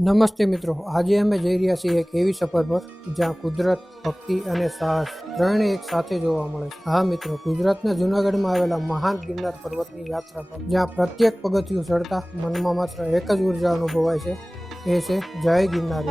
નમસ્તે મિત્રો. આજે અમે જઈ રહ્યા છીએ એક એવી સફર પર જ્યાં કુદરત ભક્તિ અને સાહસ ત્રણે એક સાથે જોવા મળે છે. હા મિત્રો ગુજરાતના જૂનાગઢમાં આવેલા મહાન ગિરનાર પર્વતની યાત્રા પર જ્યાં પ્રત્યેક પગથિયું ચડતા મનમાં માત્ર એક જ ઊર્જા અનુભવાય છે એ છે જય ગિરનાર.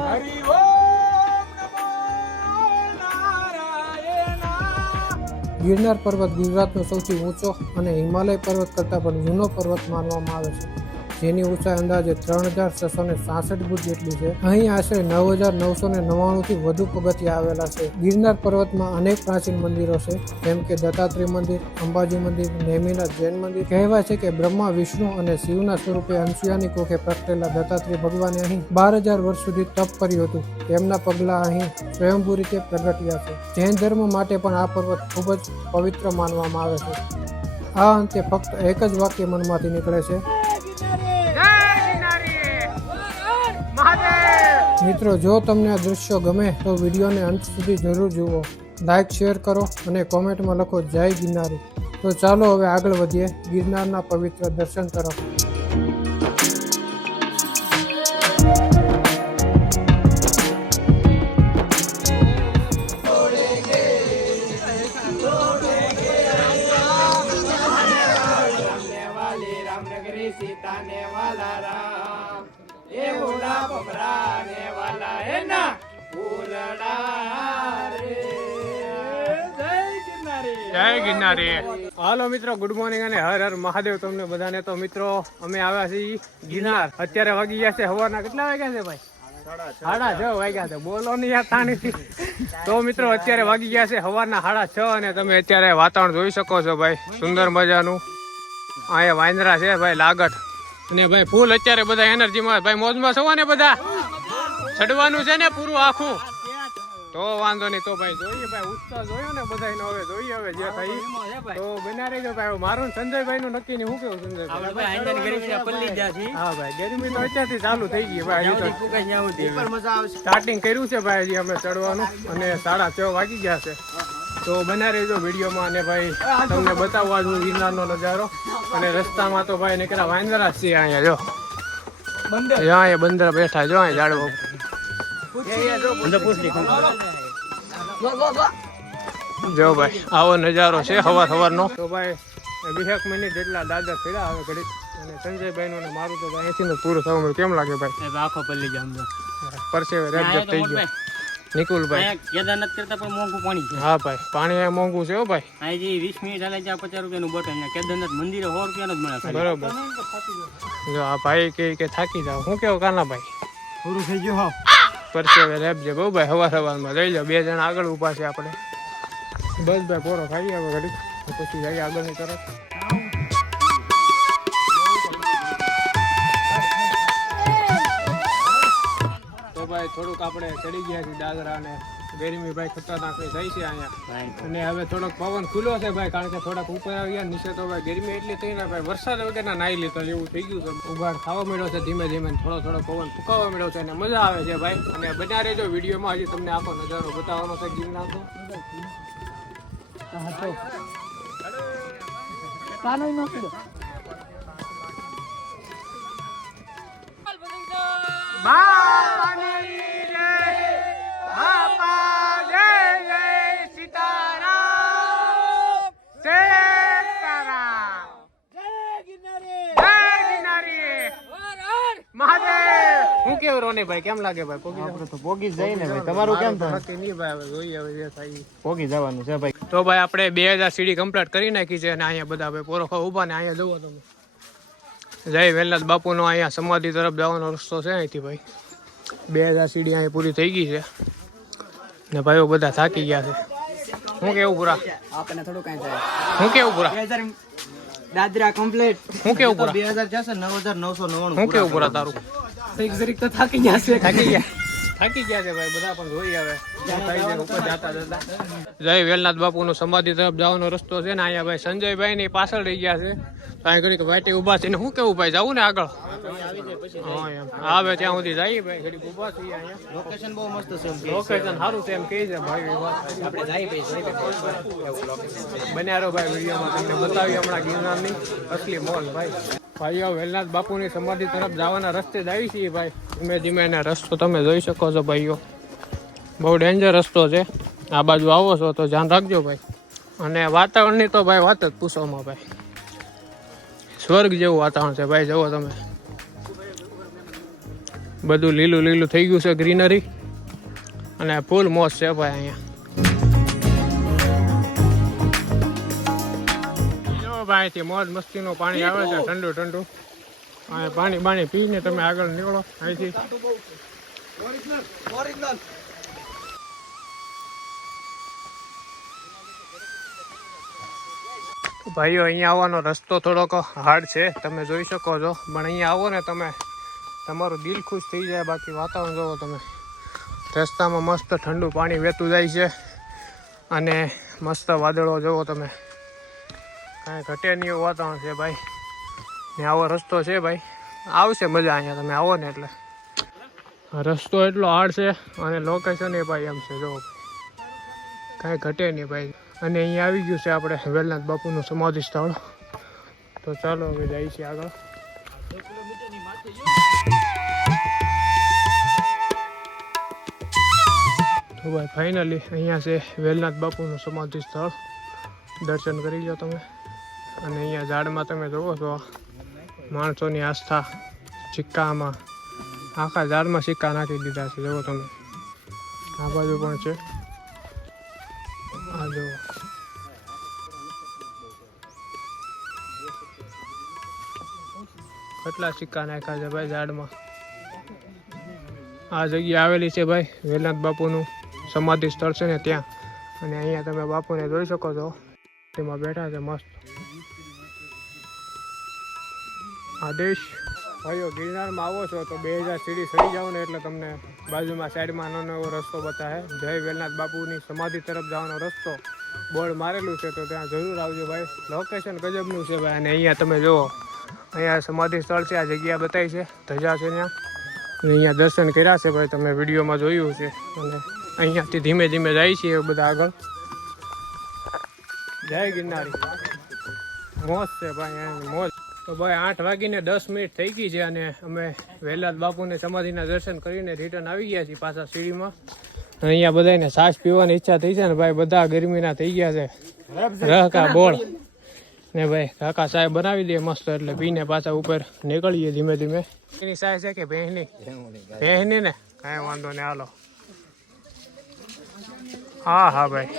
ગિરનાર પર્વત ગુજરાતનો સૌથી ઊંચો અને હિમાલય પર્વત કરતાં પણ જૂનો પર્વત માનવામાં આવે છે. જેની ઊંચાઈ અંદાજે ત્રણ હજાર છસો ને સાસઠ ફૂટ જેટલી છે. અહીં આશરે નવ હજાર નવસો ને નવ્વાણું થી વધુ પગથિયા આવેલા છે. ગિરનાર પર્વતમાં અનેક પ્રાચીન મંદિરો છે, જેમ કે દત્તાત્રેય મંદિર, અંબાજી મંદિર નેમિનાથ જૈન મંદિર. કહેવાય છે કે બ્રહ્મા, વિષ્ણુ અને શિવના સ્વરૂપે અંશુયાની કોખે પ્રગટેલા દત્તાત્રેય ભગવાને અહીં બાર હજાર વર્ષ સુધી તપ કર્યું હતું. તેમના પગલાં અહીં સ્વયંભૂ રીતે પ્રગટ્યા છે. જૈન ધર્મ માટે પણ આ પર્વત ખૂબ જ પવિત્ર માનવામાં આવે છે. આ અંતે ફક્ત એક જ વાક્ય મનમાંથી નીકળે છે. મિત્રો જો તમને આ દૃશ્યો ગમે તો વિડીયોને અંત સુધી જરૂર જુઓ લાઈક શેર કરો અને કોમેન્ટમાં લખો જય ગિરનારી તો ચાલો હવે આગળ વધીએ ગિરનારના પવિત્ર દર્શન તરફ वाले रामनगरी सीता ने वाला राम એ ઉલા બમરા હાલો મિત્રો ગુડ મોર્નિંગ અને હર હર મહાદેવ તમને બધાને. તો મિત્રો, અમે આવ્યા છીએ ગિરનાર. અત્યારે વાગી ગયા છે સવારના. કેટલા વાગ્યા છે ભાઈ? સાડા છ વાગ્યા છે. બોલો નહીં યાર, તાણી. તો મિત્રો, અત્યારે વાગી ગયા છે સવારના સાડા છ અને તમે અત્યારે વાતાવરણ જોઈ શકો છો ભાઈ. સુંદર મજાનું. અહીંયા વાંદરા છે ભાઈ લાગટ અને ભાઈ ફૂલ અત્યારે બધા એનર્જીમાં ભાઈ મોજમાં છો ને બધા? ચડવાનું છે ને પૂરું આખું? તો વાંધો નહીં. તો ભાઈ જોઈએ ભાઈ ઉત્સાહ જોયો ને બધાનો હવે જોઈએ હવે જે થાય તો બના રહેજો ભાઈ. મારું સંજયભાઈ નું નક્કી નહીં. હું કેવું સંજયભાઈ? હા ભાઈ ગરમી તો અત્યારથી ચાલુ થઈ ગઈ ભાઈ સ્ટાર્ટિંગ કર્યું છે ભાઈ હજી અમે ચડવાનું. અને સાડા છ વાગી ગયા છે. તો બના રહેજો વિડીયોમાં અને ભાઈ તમને બતાવવા છું ગિરનારનો નજારો. અને રસ્તામાં તો ભાઈ નીકળ્યા વાંદરા જ છે અહીંયા જો. અહીંયા બંદર બેઠા જો અહીંયા જાડવો જો ભાઈ આવો નજારો છે સવાર સવારનો તો ભાઈ વીસેક મિનિટ જેટલા દાદા ફેર્યા હવે ઘડી. અને સંજયભાઈ નું ને મારું તો ભાઈ અહીંથી પૂરું થવા કેમ લાગે ભાઈ? આખો પલ્લી જામ પરસેવે રેપ થઈ ગયો. નિકુલભાઈ. કેદારનાથ કરતા પણ મોંઘું પાણી છે. હા ભાઈ પાણી મોંઘું છે હો ભાઈ. અહીં જે વીસ મિનિટ હાલે છે આ પચાસ રૂપિયાનું બોટલ ને કેદારનાથ મંદિરે સો રૂપિયાનું જ મળે ખાલી. બરોબર. જો આ ભાઈ કે કે થાકી જાવ હું કેવું કાના ભાઈ? પૂરું થઈ ગયું હા. પરસેવે રેબજેબ બહુ ભાઈ હવાર હવારમાં લઈ જાઓ બે જણા આગળ ઊભા છે આપણે. બસ ભાઈ પોરો ખાઈ આવે ઘડી પછી જઈએ આગળની તરફ. ભાઈ થોડુંક આપણે ચડી ગયા છે દાદરા અને ગરમી ભાઈ ખતરનાકની થઈ છે અહીંયા. અને હવે થોડોક પવન ખુલ્લો છે ભાઈ કારણ કે થોડાક ઉપર આવી ગયા નીચે તો ભાઈ ગરમી એટલી થઈ ને ભાઈ વરસાદ વગરના નાઈ લીધો એવું થઈ ગયું છે. ઉઘાડ ખાવા મળ્યો છે ધીમે ધીમે થોડો થોડો પવન ફૂંકાવા મળ્યો છે અને મજા આવે છે ભાઈ. અને બધા રહેજો વિડીયોમાં હજી તમને આખો નજારો બતાવવાનો છે ગિરનારનો હું રોને ભાઈ કેમ લાગે ભાઈ? પોગી આપણે તો પોગી જ ને ભાઈ. તમારું કેમ થાય? નક્કી નહીં ભાઈ હવે જોઈએ હવે જે થાય પોગી જવાનું છે ભાઈ. તો ભાઈ આપણે બે હજાર સીડી કમ્પ્લીટ કરી નાખી છે અને અહીંયા બધા ભાઈ પોરખો ઊભા ને અહીંયા જુઓ તમે. જય વેલનાથ બાપુનો અહીંયા સમાધિ તરફ જવાનો રસ્તો છે અહીંથી ભાઈ. બે હજાર સીડી અહીંયા પૂરી થઈ ગઈ છે. ને ભાઈઓ બધા થાકી ગયા છે. હું કેવું પૂરા? આપણને થોડું કઈ થાય. હું કેવું પૂરા? દાદરા કમ્પ્લીટ હું કેવું પૂરા? બે હજાર જશે નવ હજાર નવસો નવ્વાણું હું કેવું પૂરા તારું? જરીક જરીક તો થાકી ગયા છે. થાકી ગયા. થાકી ગયા છે ભાઈ બધા પણ જોઈ આવે. ઉપર જાતા જતા. જય વેલનાથ બાપુનો સમાધિ તરફ જવાનો રસ્તો છે ને અહીંયા ભાઈ સંજયભાઈ ની પાછળ રહી ગયા છે. તો અહીં ઘડીક વાટી ઊભા છે. ને શું કેવું ભાઈ જવું ને આગળ? આવે ત્યાં સુધી જઈએ ભાઈ ઘડીક ઊભા છીએ અહીંયા. લોકેશન બહુ મસ્ત છે લોકેશન સારું છે એમ કહે છે ભાઈ. આપણે જઈએ બન્યા રહો ભાઈ વિડીયોમાં તમને બતાવી હમણાં ગિરનારની અસલી મોલ ભાઈ. ભાઈઓ વેલનાથ બાપુની સમાધિ તરફ જવાના રસ્તે જ આવી છીએ ભાઈ. ધીમે ધીમે એના રસ્તો તમે જોઈ શકો છો ભાઈઓ. બહુ ડેન્જર રસ્તો છે. આ બાજુ આવો છો તો ધ્યાન રાખજો ભાઈ. અને વાતાવરણની તો ભાઈ વાત જ પૂછોમાં ભાઈ. સ્વર્ગ જેવું વાતાવરણ છે ભાઈ, જુઓ તમે. બધું લીલું લીલું થઈ ગયું છે ગ્રીનરી અને ફૂલ મોજ છે ભાઈ અહીંયા. અહીંથી મોજ મસ્તીનું પાણી આવે છે, ઠંડુ ઠંડુ. અહીંયા પાણી બાણી પીને તમે આગળ નીકળો, અહીંથી. ભાઈઓ, અહીંયા આવવાનો રસ્તો થોડોક હાર્ડ છે, તમે જોઈ શકો છો. પણ અહીંયા આવો ને તમે, તમારું દિલ ખુશ થઈ જાય, બાકી વાતાવરણ જોવો તમે. રસ્તામાં મસ્ત ઠંડુ પાણી વહેતું જાય છે. અને મસ્ત વાદળો જોવો તમે. કાંઈ ઘટે નહીં એવું વાતાવરણ છે ભાઈ. ને આવો રસ્તો છે ભાઈ. આવશે મજા અહીંયા, તમે આવો ને એટલે. રસ્તો એટલો હાર્ડ છે અને લોકેશન એ ભાઈ એમ છે, જો. કાંઈ ઘટે નહીં ભાઈ. અને અહીંયા આવી ગયું છે આપણે વેલનાથ બાપુનું સમાધિ સ્થળ. તો ચાલો હવે જઈએ છીએ આગળ. તો ભાઈ ફાઇનલી અહીંયા છે વેલનાથ બાપુનું સમાધિ સ્થળ. દર્શન કરી લો તમે. અને અહીંયા ઝાડમાં તમે જોવો છો માણસોની આસ્થા સિક્કામાં. આખા ઝાડમાં સિક્કા નાખી દીધા છે જુઓ તમે. આ બાજુ પણ છે. આ જુઓ. કેટલા સિક્કા નાખ્યા છે ભાઈ ઝાડમાં? આ જગ્યા આવેલી છે ભાઈ, વેલનાથ બાપુનું સમાધિ સ્થળ છે ને ત્યાં. અને અહીંયા તમે બાપુને જોઈ શકો છો. તેમાં બેઠા છે મસ્ત. આદેશ ભાઈઓ, ગિરનારમાં આવો છો તો બે હજાર સીડી ચડી જાઓ ને એટલે તમને બાજુમાં સાઈડમાં નાનો એવો રસ્તો બતાવે. જય વેલનાથ બાપુની સમાધિ તરફ જવાનો રસ્તો બોર્ડ મારેલું છે તો ત્યાં જરૂર આવજો ભાઈ. લોકેશન ગજબનું છે ભાઈ અને અહીંયા તમે જુઓ, અહીંયા સમાધિ સ્થળ છે, આ જગ્યા બતાવી છે, ધજા છે ત્યાં. અને અહીંયા દર્શન કર્યા છે ભાઈ તમે વિડીયોમાં જોયું છે અને અહીંયાથી ધીમે ધીમે જાય છે એ બધા આગળ. જય ગિરનારી. મોજ છે ભાઈ અહીંની મોજ. તો ભાઈ આઠ વાગીને દસ મિનિટ થઈ ગઈ છે અને અમે વહેલા બાપુને સમાધિના દર્શન કરીને રિટર્ન આવી ગયા છીએ પાછા સીડીમાં. અહીંયા બધાને છાશ પીવાની ઈચ્છા થઈ છે ને ભાઈ બધા ગરમીના થઈ ગયા છે. રહકા બોળ. ને ભાઈ કાકા સાહેબ બનાવી દે મસ્ત એટલે પીને પાછા ઉપર નીકળીએ ધીમે ધીમે. એની સાહેબ છે કે ભેહની ભેહની ને? કાંઈ વાંધો નહીં, હાલો. હા હા, ભાઈ.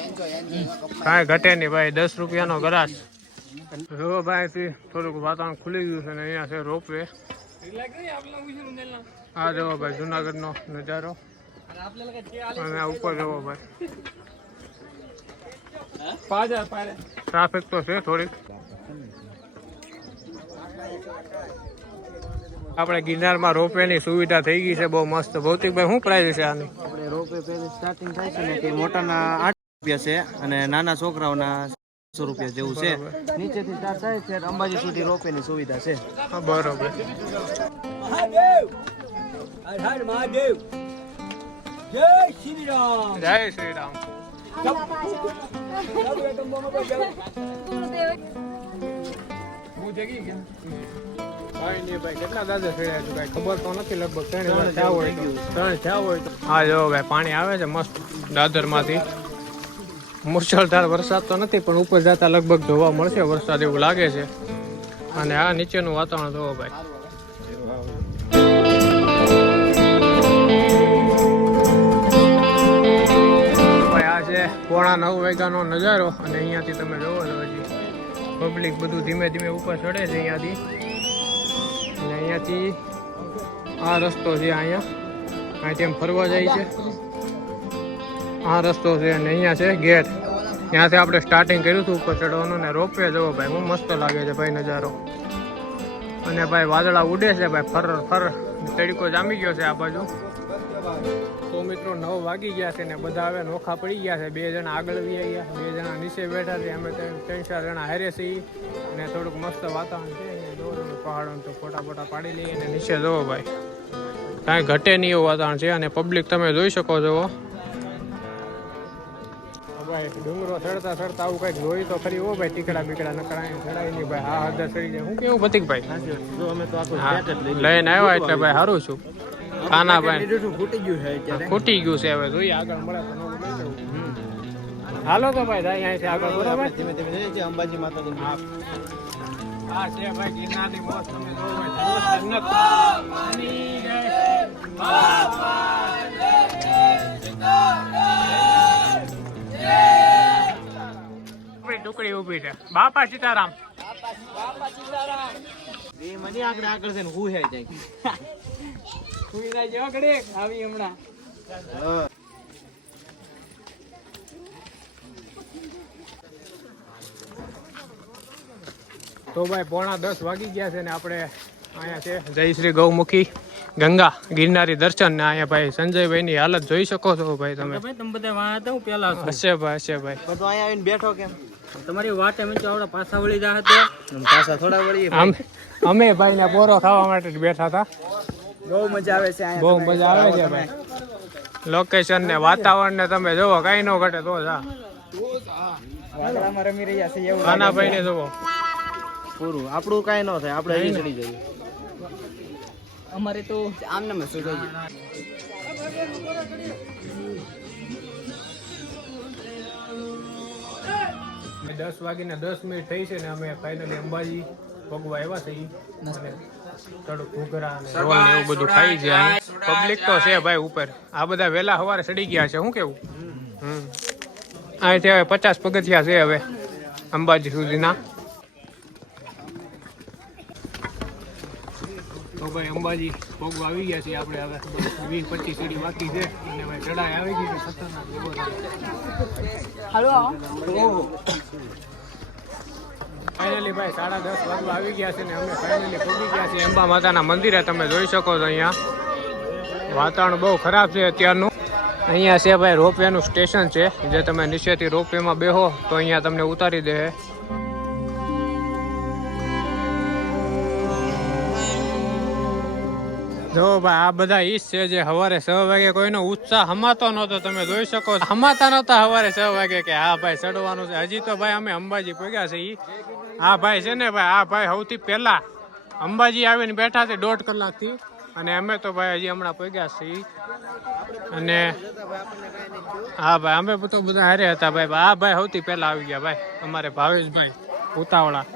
કાંઈ ઘટે નહીં ભાઈ, દસ રૂપિયાનો ગ્લાસ જો ભાઈ થી થોડુંક વાતાવરણ ખુલી ગયું છે ને અહીંયા છે રોપવે. હા જુઓ ભાઈ જુનાગઢનો નજારો. અને ઉપર જુઓ ભાઈ. ટ્રાફિક તો છે થોડીક. આપણે ગિરનારમાં રોપવેની સુવિધા થઈ ગઈ છે બહુ મસ્ત. ભૌતિકભાઈ શું પ્રાઇસ છે આની? આપણે રોપવે પહેલી સ્ટાર્ટિંગ થાય છે ને કે મોટાના આઠ રૂપિયા છે અને નાના છોકરાઓના સો રૂપિયા જેવું છે. નીચેથી સ્ટાર્ટ થાય છે અંબાજી સુધી રોપેની સુવિધા છે. બરોબર. જય શ્રી રામ પાણી આવે છે મસ્ત દાદરમાંથી. મુશળધાર વરસાદ તો નથી, પણ ઉપર જતા લગભગ જોવા મળશે, વરસાદ એવું લાગે છે. અને આ નીચેનું વાતાવરણ જોવો ભાઈ. આ છે પોણા નવ વાગ્યાનો નજારો, અને અહીંયાથી તમે જોવો છો હજી પબ્લિક બધું ધીમે ધીમે ઉપર ચડે છે અહીંયાથી. અને અહીંયાથી આ રસ્તો છે અહીંયા. અહીંથી એમ ફરવા જાય છે. આ રસ્તો છે અને અહીંયા છે ગેટ. ત્યાંથી આપણે સ્ટાર્ટિંગ કર્યું હતું, ઉપર ચડવાનું ને રોપવે જવો ભાઈ બહુ મસ્ત લાગે છે ભાઈ નજારો. અને ભાઈ વાદળા ઉડે છે ભાઈ, ફર ફર, તડકો જામી ગયો છે આ બાજુ. તો મિત્રો નવ વાગી ગયા છે ને બધા હવે નોખા પડી ગયા છે. બે જણા આગળ વી ગયા, બે જણા નીચે બેઠા છે. અમે ત્રણ ચાર જણા હારે છીએ. અને થોડુંક મસ્ત વાતાવરણ છે જોવો પહાડો તો ફોટા ફોટા પાડી લઈએ અને નીચે જવો ભાઈ. કાંઈ ઘટે નહીં એવું વાતાવરણ છે અને પબ્લિક તમે જોઈ શકો છો. ભાઈ ડુંગરો ચડતા ચડતા આવું કંઈક જોયું તો ખરી ઓ ભાઈ ટીકડા બીકડા નકળાય ચડાય નહીં ભાઈ હા હદર ચડી જાય. હું કેવું ભાઈ? જો અમે તો આખું પેકેટ લઈને આવ્યા એટલે ભાઈ સારું છું. ખાના ભાઈ. ફૂટી ગયું છે અત્યારે. ખૂટી ગયું છે હવે જોઈએ આગળ મળે. હાલો તો ભાઈ જાય અહીંયાથી આગળ બરાબર? ધીમે ધીમે જઈએ અંબાજી માતાજી હા. છે ભાઈ ગિરનારની ભાઈ જન્નત જન્નત. છે. બાપા સીતારામ. તો ભાઈ પોણા દસ વાગી ગયા છે ને આપણે અહીંયા છે જય શ્રી ગૌમુખી. ગંગા ગિરનારી દર્શન ને અહીંયા ભાઈ સંજયભાઈ ની હાલત જોઈ શકો છો ભાઈ તમે. તમે બધા વાં હતા હું પેલા હશે ભાઈ હશે ભાઈ. અહીંયા આવીને બેઠો કેમ? તમારી વાટે મેં આવડા પાછા વળી જા પાછા થોડા વળીએ આમ અમે ભાઈ ને પોરો ખાવા માટે બેઠા હતા. બહુ મજા આવે છે બહુ મજા આવે છે ભાઈ. લોકેશન ને વાતાવરણ ને તમે જોવો કઈ નો ઘટે તો જા. રમી રહ્યા છે એવું નાના ભાઈ ને જોવો. પૂરું. આપણું કાંઈ ન થાય આપણે અહીં ચડી જઈએ. અમારે તો આમ ને શું દસ વાગીને દસ મિનિટ થઈ છે ને અમે ફાઇનલી અંબાજી ભગવા આવ્યા છીએ. થોડુંક ઘૂઘરા અને રોલ ને એવું બધું ખાઈ છે પબ્લિક તો છે ભાઈ ઉપર. આ બધા વેલા સવારે ચડી ગયા છે શું કેવું? હમ. અહીંથી હવે પચાસ પગથિયા છે હવે અંબાજી સુધીના. તો ભાઈ અંબાજી ભોગવા આવી ગયા છે આપણે હવે. વીસ પચીસ સીડી બાકી છે. અને ભાઈ ચડાઈ આવી ગઈ છે ફાઇનલી ભાઈ સાડા દસ વાગવા આવી ગયા છે ને અમે ફાઇનલી પહોંચી ગયા છીએ અંબા માતાના મંદિરે. તમે જોઈ શકો છો અહીંયા. વાતાવરણ બહુ ખરાબ છે અત્યારનું. અહીંયા છે ભાઈ રોપવેનું સ્ટેશન છે. જે તમે નીચેથી રોપવેમાં બેહો તો અહીંયા તમને ઉતારી દે. જો ભાઈ આ બધા ઈજ છે જે સવારે છ વાગે કોઈનો ઉત્સાહ હમાતો નહોતો તમે જોઈ શકો હમાતા નહોતા સવારે છ વાગે કે હા ભાઈ ચડવાનું છે. હજી તો ભાઈ અમે અંબાજી પગ્યા છે ઈ. આ ભાઈ છે ને ભાઈ આ ભાઈ સૌથી પહેલા અંબાજી આવીને બેઠા છે દોઢ કલાકથી. અને અમે તો ભાઈ હજી હમણાં પગ્યા છીએ અને હા ભાઈ અમે તો બધા હારે હતા ભાઈ. આ ભાઈ સૌથી પહેલા આવી ગયા ભાઈ અમારે ભાવેશભાઈ ઉતાવળા.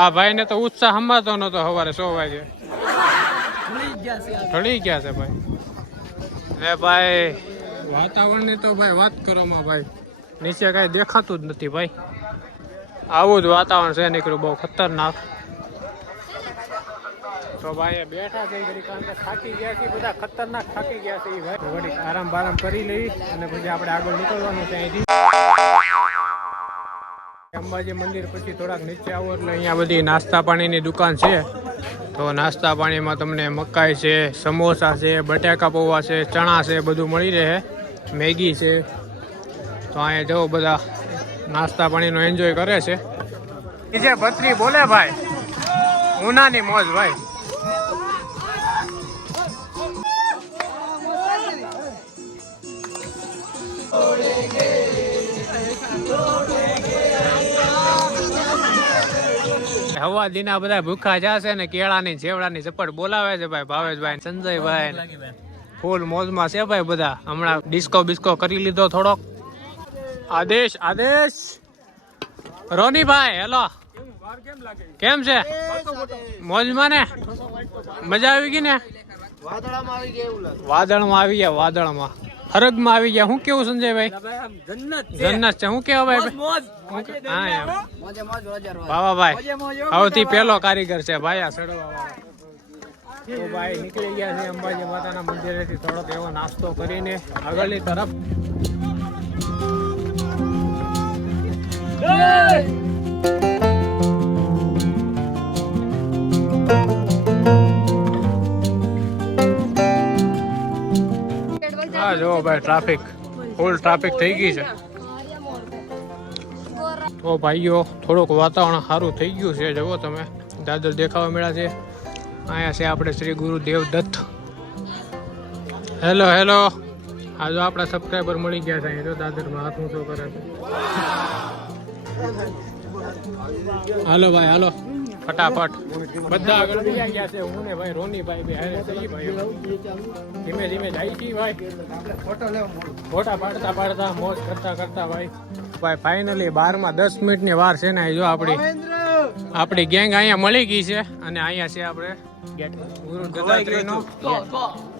આ ભાઈને તો ઉત્સાહ હમાતો નહોતો સવારે સો વાગે. જ ગયા છે ભાઈ. એ ભાઈ. વાતાવરણની તો ભાઈ વાત કરવામાં ભાઈ. નીચે કાંઈ દેખાતું જ નથી ભાઈ. આવું જ વાતાવરણ છે નીકળ્યું બહુ ખતરનાક. તો ભાઈ બેઠા છે ઘડી કારણ કે થાકી ગયા છે બધા ખતરનાક થાકી ગયા છે ઈ ભાઈ ઘડીક આરામ બારામ કરી લઈ અને પછી આપણે આગળ નીકળવાનું છે અહીંથી. અંબાજી મંદિર પછી થોડાક નીચે આવો એટલે અહીંયા બધી નાસ્તા પાણીની દુકાન છે. તો નાસ્તા પાણીમાં તમને મકાઈ છે, સમોસા છે, બટાકા પૌવા છે, ચણા છે, બધું મળી રહે. મેગી છે. તો અહીંયા જવો બધા નાસ્તા પાણીનો એન્જોય કરે છે. બીજે ભત્રી બોલે ભાઈ. ઉનાની મોજ ભાઈ. હવા દીના બધા ભૂખા જાશે ને કેળાની જેવડાની ચપટ બોલાવે છે ભાઈ ભાવેશભાઈ સંજયભાઈ ફૂલ મોજમાં છે ભાઈ બધા. હમણાં ડિસ્કો બિસ્કો કરી લીધો થોડોક. આદેશ આદેશ. રોનીભાઈ હેલો. કેમ છે? મોજમાં ને? મજા આવી ગઈ ને? આવી વાદળમાં આવી ગયા વાદળમાં. હરગમાં આવી ગયા. હું કેવું સંજયભાઈ? જન્નત જન્નત છે. હું કેવા ભાઈ? મોજ સૌથી પહેલો કારીગર છે. ભાઈ આ સડવા તો ભાઈ નીકળી ગયા છે અંબાજી માતાના મંદિરેથી. થોડોક એવો નાસ્તો કરીને આગળની તરફ. જો ભાઈ ટ્રાફિક ફૂલ ટ્રાફિક થઈ ગઈ છે. તો ભાઈઓ, થોડુંક વાતાવરણ સારું થઈ ગયું છે, જુઓ તમે. દાદર દેખાવા મળ્યા છે. અહીંયા છે આપણે શ્રી ગુરુદેવ દત્ત. હેલો હેલો જો આપણા સબસ્ક્રાઈબર મળી ગયા છે અહીં તો દાદરમાં હાથ ઊંચો કરે છે. હાલો ભાઈ હાલો ફટાફટ. બધા આગળ વયા ગયા છે. હું ને ભાઈ રોની ભાઈ બે હારે છે ભાઈ ધીમે ધીમે જાય છે ભાઈ. ફોટા પાડતા પાડતા મોજ કરતા કરતા ભાઈ. ભાઈ ફાઇનલી બારમાં દસ મિનિટની વાર છે ને જો આપણી આપણી ગેંગ અહીંયા મળી ગઈ છે અને અહીંયા છે આપણે ગેટ ગુરુ દત્તાત્રેયનો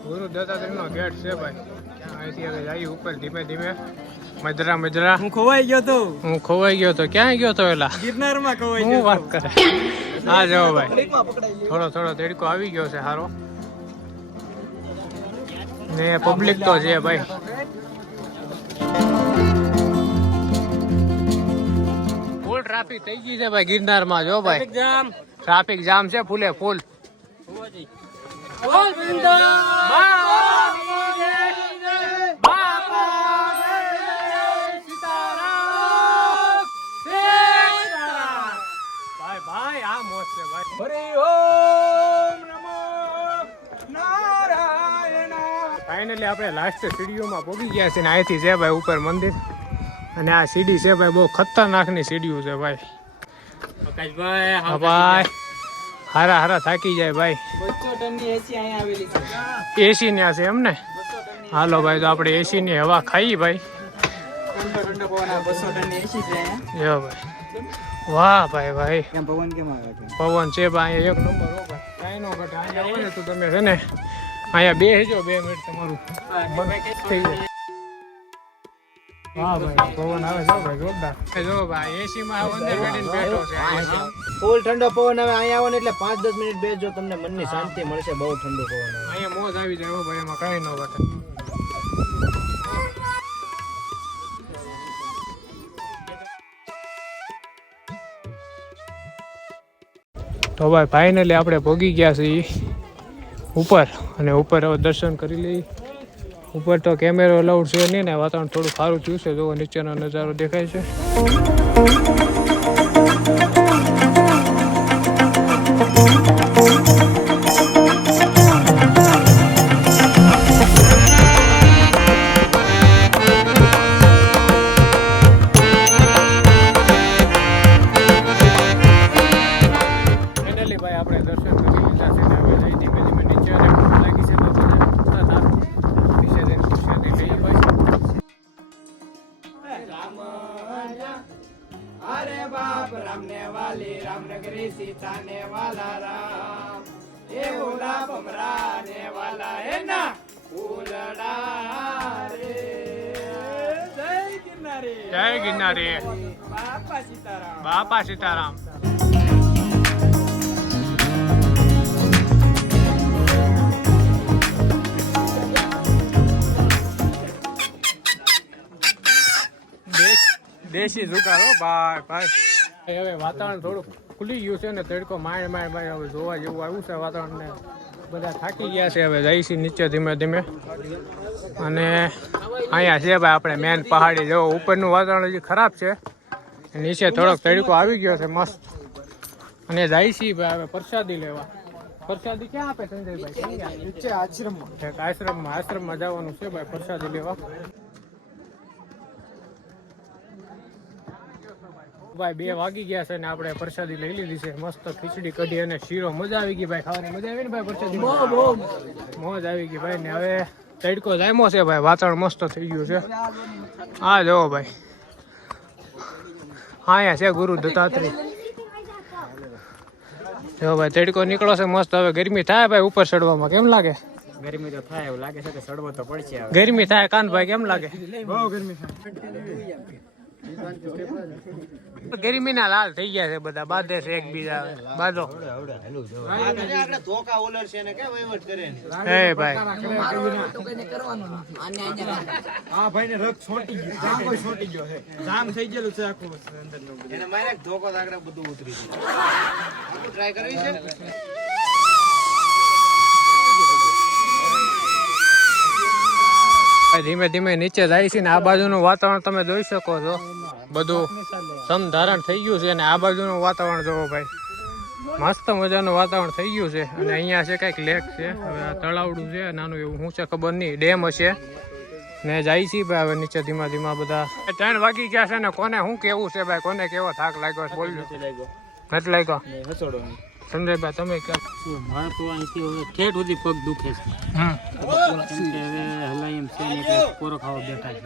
ગુરુ દત્તાત્રેયનો ગેટ છે ભાઈ. અહીંથી હવે જઈએ ઉપર ધીમે ધીમે. મજરા મજરા. હું ખોવાઈ ગયો તો. હું ખોવાઈ ગયો તો ક્યાં ગયો તો એલા? ગિરનારમાં ખોવાઈ હું વાત કરે. હા જાઓ ભાઈ. થોડો થોડો તડકો આવી ગયો છે સારો ને પબ્લિક તો છે ભાઈ. ફૂલ ટ્રાફિક થઈ ગઈ છે ભાઈ ગિરનારમાં જો ભાઈ. જામ ટ્રાફિક જામ છે ફૂલે ફૂલ. હરિ ઓમ નમો નારાયણ. ફાઇનલી આપણે લાસ્ટ સીડીઓમાં પહોંચી ગયા છે ને અહીંથી છે ભાઈ ઉપર મંદિર. અને આ સીડી છે ભાઈ બહુ ખતરનાકની સીડીઓ છે ભાઈ. ભાઈ. હારા હારા થાકી જાય ભાઈ. એસી અહીંયા છે. એસી ને છે એમ ને હાલો ભાઈ તો આપણે એસી ની હવા ખાઈ ભાઈ. ભાઈ. વાહ ભાઈ ભાઈ. પવન કેમ આવે છે પવન છે ભાઈ એક નંબર હો ભાઈ. કાંઈ ન ઘટે. અહીંયા હોય ને તો તમે છે ને અહીંયા બે બેસજો બે મિનિટ તમારું થઈ જાય. હા ભાઈ પવન આવે છે ભાઈ જોરદાર. જો ભાઈ એસી માં અંદર બેઠીને બેઠો છે ફૂલ ઠંડો પવન હવે અહીંયા આવો ને એટલે પાંચ દસ મિનિટ બેસજો તમને મનની શાંતિ મળશે બહુ ઠંડો પવન અહીંયા મોજ આવી જાય ભાઈ એમાં કાંઈ ન ઘટે. તો ભાઈ ફાઇનલી આપણે ભોગી ગયા છીએ ઉપર અને ઉપર હવે દર્શન કરી લઈએ. ઉપર તો કેમેરો અલાઉડ છે નહીં ને, વાતાવરણ થોડું સારું થયું છે. જો નીચેનો નજારો દેખાય છે. નગરી સીતા ને વાલા રામ એ ઓલા બમરા ને વાલા હે ના ફૂલડા રે. જય ગિરનારી. જય ગિરનારી. બાપા સીતારામ. બાપા સીતારામ. દેશ- દેશી ઝુકારો ભાઈ ભાઈ. હવે વાતાવરણ થોડું ખુલી ગયું છે ને તડકો માય માય માય હવે જોવા જેવું આવ્યું છે વાતાવરણ ને બધા થાકી ગયા છે હવે જઈ છે નીચે ધીમે ધીમે. અને અહીંયા છે ભાઈ આપણે મેન પહાડી. જો ઉપરનું વાતાવરણ હજી ખરાબ છે. નીચે થોડોક તડકો આવી ગયો છે મસ્ત. અને જાય છે ભાઈ હવે પ્રસાદી લેવા. પ્રસાદી ક્યાં આપે સંજયભાઈ? નીચે આશ્રમમાં. આશ્રમમાં. આશ્રમમાં જવાનું છે ભાઈ પ્રસાદી લેવા. ભાઈ બે વાગી ગયા છે ને આપણે પ્રસાદી લઈ લીધી છે. મસ્ત ખીચડી કઢી અને શીરો. મજા આવી ગઈ ભાઈ ખાવાની. મજા આવી ને ભાઈ પ્રસાદી? મોજ આવી ગઈ ભાઈ ને હવે તડકો જામ્યો છે ભાઈ. વાતાવરણ મસ્ત થઈ ગયું છે. હા જુઓ ભાઈ. હા અહીંયા છે ગુરુ દત્તાત્રેય. જો ભાઈ તડકો નીકળો છે. મસ્ત હવે ગરમી થાય ભાઈ ઉપર ચડવામાં. કેમ લાગે? ગરમી તો થાય એવું લાગે છે કે સડવો તો પડશે ગરમી થાય કાનભાઈ કેમ લાગે? ગરમી ના લાલ થઈ ગયા છે બધા બાંધે છે એકબીજા બાંધો. આપણે ધોકા ઓલર છે ને કે વહીવટ કરે હે ભાઈ. આ ભાઈ ને રગ છોટી ગયો જામ કોઈ છોટી ગયો છે જામ થઈ ગયેલું છે આખું અંદરનું એને મારે ધોકો આગળ બધું ઉતરી ગયું. આખું ટ્રાય કરવી છે? ધીમે ધીમે નીચે જાય છે ને આ બાજુનું વાતાવરણ તમે જોઈ શકો છો. બધું સમધારણ થઈ ગયું છે અને આ બાજુનું વાતાવરણ જોવો ભાઈ. મસ્ત મજાનું વાતાવરણ થઈ ગયું છે અને અહીંયા છે કંઈક લેક છે. હવે આ તળાવડું છે નાનું એવું શું છે ખબર નહીં. ડેમ હશે. ને જાય છે ભાઈ હવે નીચે ધીમા ધીમા બધા. ત્રણ વાગી ગયા છે ને કોને શું કેવું છે ભાઈ? કોને કેવો થાક લાગ્યો છે? બોલજો નથી લાગ્યો. સંજયભાઈ તમે ક્યાં? મારે તો અહીંથી હવે ઠેઠ સુધી પગ દુખે છે. હવે હલાય એમ છે ને એટલે પોરો ખાવા બેઠા છે.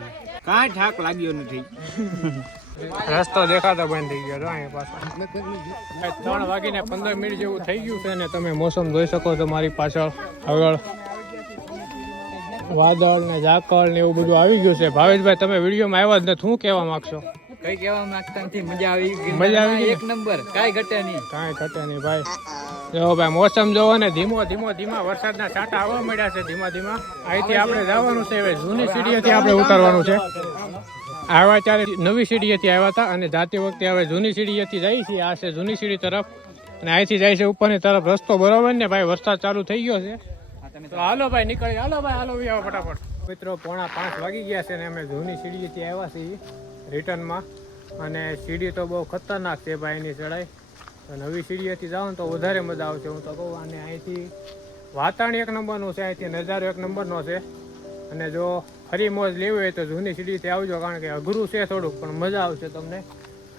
કાંઈ ઠાક લાગ્યો નથી. રસ્તો દેખાતો બંધ થઈ ગયો જો અહીંયા પાછળ ત્રણ વાગીને પંદર મિનિટ જેવું થઈ ગયું છે ને તમે મોસમ જોઈ શકો છો મારી પાછળ. આગળ વાદળ ને ઝાકળ ને એવું બધું આવી ગયું છે. ભાવેશભાઈ તમે વિડીયોમાં આવ્યા જ ને શું કહેવા માંગશો? કઈ કહેવા માંગતા નથી મજા આવી? મજા આવી ગઈ એક નંબર. કાંઈ ઘટે નહીં. કાંઈ ઘટે નહીં ભાઈ. જો ભાઈ મોસમ જોવો ને ધીમો ધીમો ધીમા વરસાદના છાંટા આવવા મળ્યા છે ધીમા ધીમા. અહીંથી આપણે જવાનું છે હવે જૂની સીડીએથી આપણે ઉતારવાનું છે. આવ્યા ત્યારે નવી સીડીએથી આવ્યા હતા અને જાતી વખતે હવે જૂની સીડીએથી જઈ છીએ. આ છે જૂની સીડી તરફ. અને અહીંથી જાય છે ઉપરની તરફ. રસ્તો બરોબર ને ભાઈ વરસાદ ચાલુ થઈ ગયો છે. તો હાલો ભાઈ નીકળી. હાલો ભાઈ હાલો આવ્યા આવો ફટાફટ. મિત્રો પોણા પાંચ વાગી ગયા છે ને અમે જૂની સીડીએથી આવ્યા છીએ. રિટર્નમાં. અને સીડી તો બહુ ખતરનાક છે ભાઈ, એની ચડાઈ તો નવી સીડીએથી જાઓ ને તો વધારે મજા આવશે, હું તો કહું. અને અહીંથી વાતાવરણ એક નંબરનું છે, અહીંથી નજારો એક નંબરનો છે. અને જો ફરી મોજ લેવી હોય તો જૂની સીડીથી આવજો, કારણ કે અઘરું છે થોડુંક, પણ મજા આવશે તમને.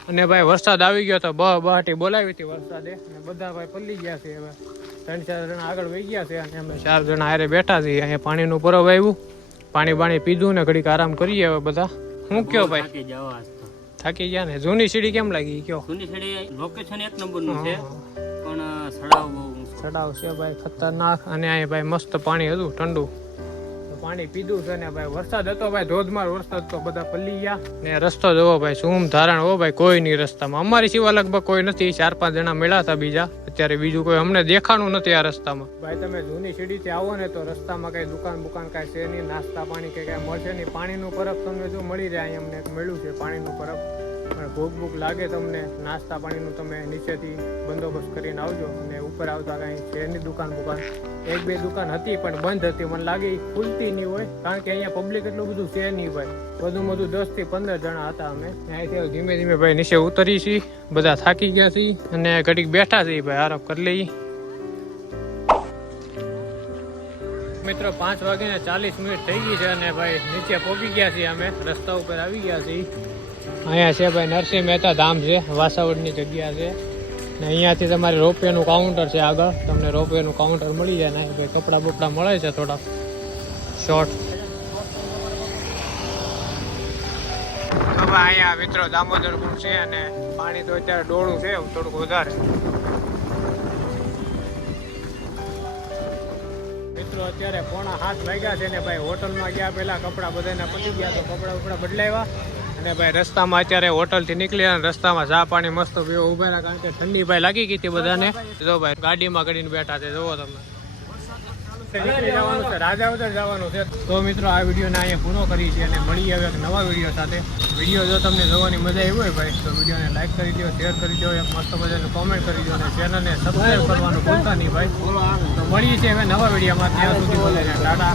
અને ભાઈ, વરસાદ આવી ગયો તો બહ બહાટી બોલાવી હતી વરસાદે. અને બધા ભાઈ પલ્લી ગયા છે હવે. ત્રણ, ચાર જણા આગળ વહી ગયા છે, અને અમે ચાર જણા હારે બેઠા છીએ. અહીંયા પાણીનું પરબ આવ્યું. પાણી બાણી પીધું ને ઘડીક આરામ કરીએ હવે બધા. હું કયો ભાઈ? થાકી જાવ આજ તો. થાકી ગયા ને? જૂની સીડી કેમ લાગી? કયો? જૂની સીડી લોકેશન એક નંબરનું છે પણ સડાવ બહુ સડાવ છે ભાઈ ખતરનાક. અને અહીંયા ભાઈ મસ્ત પાણી હતું ઠંડુ. પાણી પીધું છે ને ભાઈ વરસાદ હતો ભાઈ ધોધમાર વરસાદ તો બધા પલ્લી ગયા. ને રસ્તો જોવો ભાઈ શું ધારણ હો ભાઈ કોઈ નહીં રસ્તામાં. અમારી સિવાય લગભગ કોઈ નથી ચાર પાંચ જણા મળ્યા હતા બીજા. અત્યારે બીજું કોઈ અમને દેખાણું નથી આ રસ્તામાં. ભાઈ તમે જૂની સીડીથી આવો ને તો રસ્તામાં કઈ દુકાન બુકાન કઈ છે નહીં નાસ્તા પાણી કે કઈ મળશે નહીં. પાણીનું પરબ તમને જો મળી રહે અહીંયા અમને એક મળ્યું છે પાણીનું પરબ. પણ ભૂખ ભૂખ લાગે તમને, નાસ્તા પાણીનું તમે નીચેથી બંદોબસ્ત કરીને આવજો અને ઉપર આવતા કાંઈ છે દુકાન બુકાન એક બે દુકાન હતી પણ બંધ હતી. મને લાગે ઈ ખુલતી નહીં હોય, કારણ કે અહીંયા પબ્લિક એટલું બધું છે નહીં ભાઈ. વધુ વધુ દસથી પંદર જણા હતા અમે. અહીંથી ધીમે ધીમે ભાઈ નીચે ઉતરી છીએ બધા થાકી ગયા છીએ અને ઘડીક બેઠા છીએ ભાઈ. આરામ કરી લઈએ. મિત્રો, પાંચ વાગીને ચાલીસ મિનિટ થઈ ગઈ છે અને ભાઈ નીચે પહોંચી ગયા છીએ અમે. રસ્તા ઉપર આવી ગયા છીએ અહીંયા છે ભાઈ નરસિંહ મહેતા ધામ છે, વાસાવડની જગ્યા છે. ને અહીંયાથી તમારે રોપવેનું કાઉન્ટર છે આગળ. તમને રોપવેનું કાઉન્ટર મળી જાય ને ભાઈ કપડાં બપડા મળે છે થોડા શોર્ટ અહીંયા મિત્રો દામોદર કુંડ છે અને પાણી તો અત્યારે ડોળું છે થોડુંક વધારે. મિત્રો અત્યારે પોણા હાથ વાગ્યા છે ને ભાઈ હોટલમાં ગયા પહેલા કપડાં બધાના પતી ગયા તો કપડાં બપડા બદલાવ્યા. અને ભાઈ રસ્તામાં અત્યારે હોટલથી નીકળ્યા અને રસ્તામાં ચા પાણી મસ્ત પીવો ઊભા કારણ કે ઠંડી ભાઈ લાગી ગઈ બધાને. જો ભાઈ ગાડીમાં કરીને બેઠા છે જોવો તમે. છે રાજાવદર જવાનું છે. તો મિત્રો આ વિડીયોને અહીંયા પૂરો કરી અને મળીએ હવે નવા વીડિયો સાથે. વીડિયો જો તમને જોવાની મજા આવી હોય ભાઈ, તો વિડીયોને લાઈક કરી દો શેર કરી દો એક મસ્ત મજાનું કોમેન્ટ કરી દો અને ચેનલને કરવાનું ભૂલતા નહીં ભાઈ. તો મળીએ છીએ હવે નવા વિડીયોમાં. ત્યાં સુધી ટાટા.